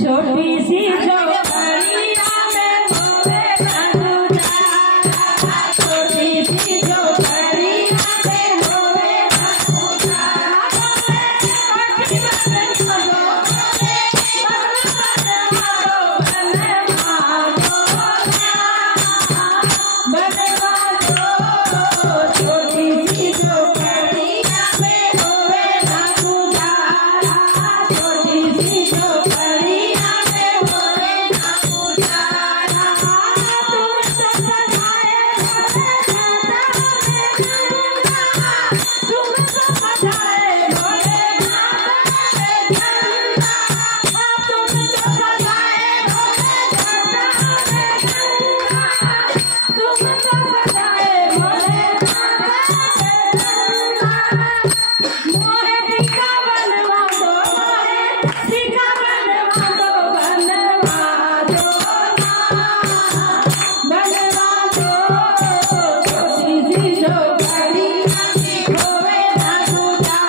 छोटी सी झोपड़िया में होवे बंधुआ, छोटी सी झोपड़िया में होवे बंधुआ। छोटी सी झोपड़िया में होवे बंधुआ, छोटी सी झोपड़िया में होवे बंधुआ। तुम तो सजाए तुम तो सजाए भोले तुम तो सजाए तुम तो सजाए भोले मोहे टीका बनवा दो, मोहे टीका बनवा दो, बनवा दो बनवा दो। छोटी सी झोपड़िया में होवे बंधुआ,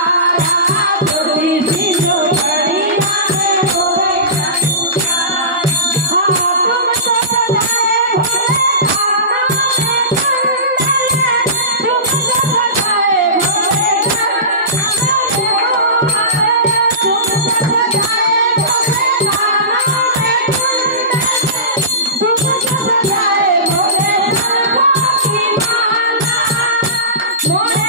छोटी सी झोपड़िया में होवे बंधुआ। तुम तो सजाए भोले तुम तो सजाए भोले तुम तो सजाए तुम तो सजाए भोले की माला मोहे